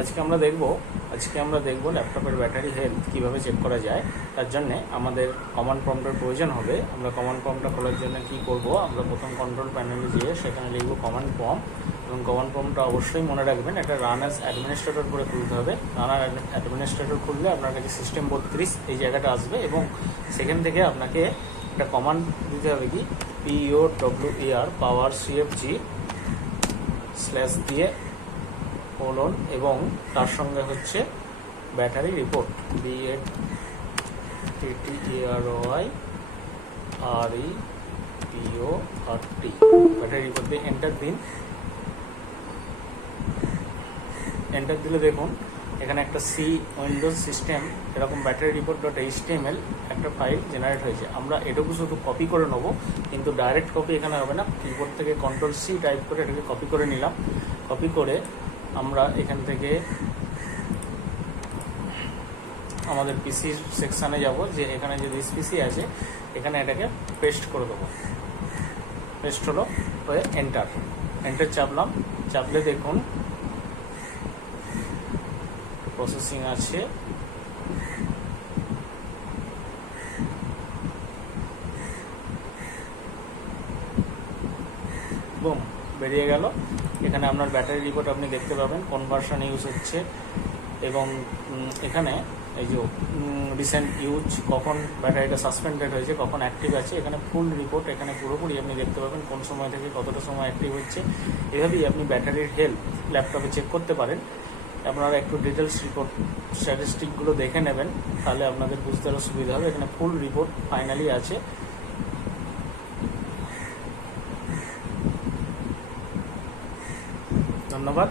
আজকে আমরা দেখব, আজকে আমরা দেখব ল্যাপটপের ব্যাটারি হেলথ কীভাবে চেক করা যায়, তার জন্যে আমাদের কমান্ড প্রম্পটের প্রয়োজন হবে। আমরা কমান্ড প্রম্পটটা খোলার জন্য কি করব, আমরা প্রথম কন্ট্রোল প্যানেলে গিয়ে সেখানে লিখব কমান্ড প্রম্প এবং কমান্ড প্রম্পটটা অবশ্যই মনে রাখবেন, এটা রান অ্যাজ অ্যাডমিনিস্ট্রেটর করে খুলতে হবে। রান অ্যাডমিনিস্ট্রেটর খুললে আপনার কাছে সিস্টেম বত্রিশ এই জায়গাটা আসবে এবং সেখান থেকে আপনাকে একটা কমান্ড দিতে হবে কি PO W R power CFG slash দিয়ে কোলন এবং তার সঙ্গে হচ্ছে battery report BA TTRY R E PO R T battery report দিয়ে এন্টার দিন। এন্টার দিলে দেখুন, এখানে একটা সি উইন্ডোজ সিস্টেম এরকম ব্যাটারি রিপোর্ট ডট এইচটিএমএল একটা ফাইল জেনারেট হয়েছে। আমরা এটুকু শুধু কপি করে নেব, কিন্তু ডাইরেক্ট কপি এখানে হবে না। কিবোর্ড থেকে কন্ট্রোল সি টাইপ করে এটাকে কপি করে নিলাম। কপি করে আমরা এখান থেকে আমাদের পিসি সেকশানে যাব, যে এখানে যে দিস পিসি আছে এখানে এটাকে পেস্ট করে দেবো। পেস্ট হলো হয়ে এন্টার এন্টার চাপলাম। চাপলে দেখুন প্রসেসিং আছে। বুম বেরিয়ে গেল। এখানে আপনার ব্যাটারি রিপোর্ট আপনি দেখতে পাবেন। কোন ভার্সন ইউজ হচ্ছে এবং এখানে এই যে রিসেন্ট ইউজ কখন ব্যাটারিটা সাসপেন্ডেড হয়েছে, কখন অ্যাক্টিভ আছে, এখানে ফুল রিপোর্ট এখানে পুরোপুরি আপনি দেখতে পাবেন কোন সময় থেকে কতটা সময় অ্যাক্টিভ হচ্ছে। এভাবেই আপনি ব্যাটারির হেলথ ল্যাপটপে চেক করতে পারেন। আপনারা একটু ডিটেলস রিপোর্ট স্ট্যাটিস্টিকগুলো দেখে নেবেন, তাহলে আপনাদের বুঝতে আরও সুবিধা হবে। এখানে ফুল রিপোর্ট ফাইনালি আছে। ধন্যবাদ।